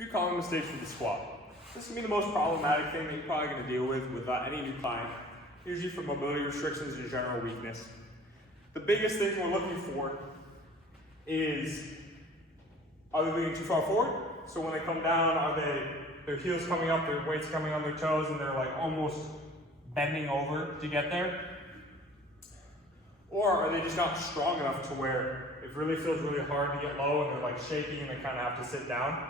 few common mistakes with the squat. This can be the most problematic thing that you're probably going to deal with any new client, usually for mobility restrictions or general weakness. The biggest thing we're looking for is, are they leaning too far forward? So when they come down, are their heels coming up, their weight's coming on their toes, and they're like almost bending over to get there? Or are they just not strong enough to where it really feels really hard to get low and they're like shaking and they kind of have to sit down?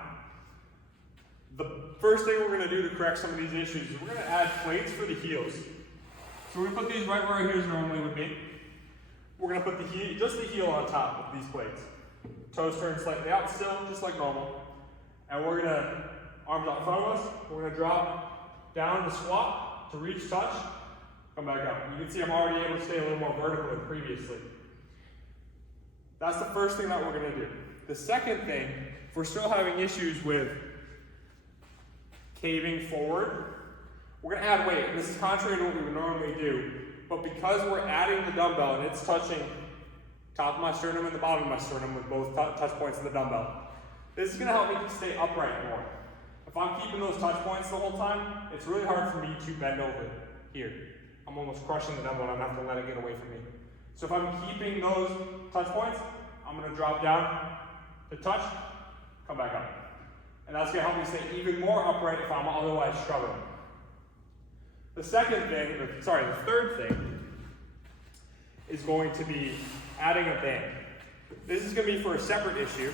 The first thing we're going to do to correct some of these issues is we're going to add plates for the heels. So we're going to put these right where our heels normally would be. We're going to put just the heel on top of these plates. Toes turn slightly out still, just like normal. And we're going to, arms out in front of us, we're going to drop down to squat, to reach, touch, come back up. You can see I'm already able to stay a little more vertical than previously. That's the first thing that we're going to do. The second thing, if we're still having issues with caving forward, we're going to add weight. This is contrary to what we would normally do, but because we're adding the dumbbell and it's touching top of my sternum and the bottom of my sternum with both touch points of the dumbbell, this is going to help me stay upright more. If I'm keeping those touch points the whole time, it's really hard for me to bend over here. I'm almost crushing the dumbbell and I'm going to have to let it get away from me. So if I'm keeping those touch points, I'm going to drop down to touch, come back up. And that's going to help me stay even more upright if I'm otherwise struggling. The third thing is going to be adding a band. This is going to be for a separate issue.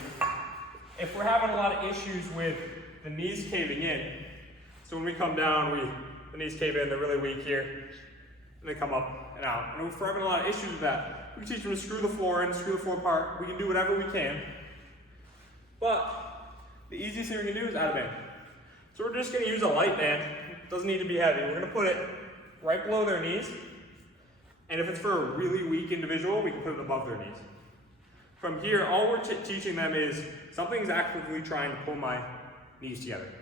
If we're having a lot of issues with the knees caving in, so when we come down, the knees cave in, they're really weak here, and they come up and out. And if we're having a lot of issues with that, we can teach them to screw the floor in, screw the floor apart. We can do whatever we can. But the easiest thing we can do is add a band. So we're just going to use a light band. It doesn't need to be heavy. We're going to put it right below their knees. And if it's for a really weak individual, we can put it above their knees. From here, all we're teaching them is something's actively trying to pull my knees together.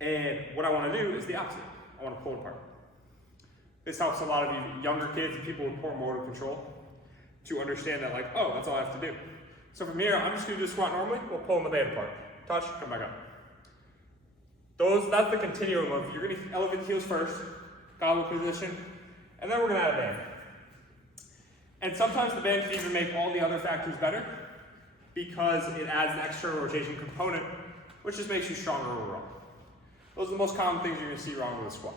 And what I want to do is the opposite. I want to pull it apart. This helps a lot of you younger kids and people with poor motor control to understand that, like, oh, that's all I have to do. So from here, I'm just going to do a squat normally. We'll pull the band apart. Touch, come back up. That's the continuum of, you're going to elevate the heels first, goblet position, and then we're going to add a band. And sometimes the band can even make all the other factors better because it adds an external rotation component, which just makes you stronger overall. Those are the most common things you're going to see wrong with a squat.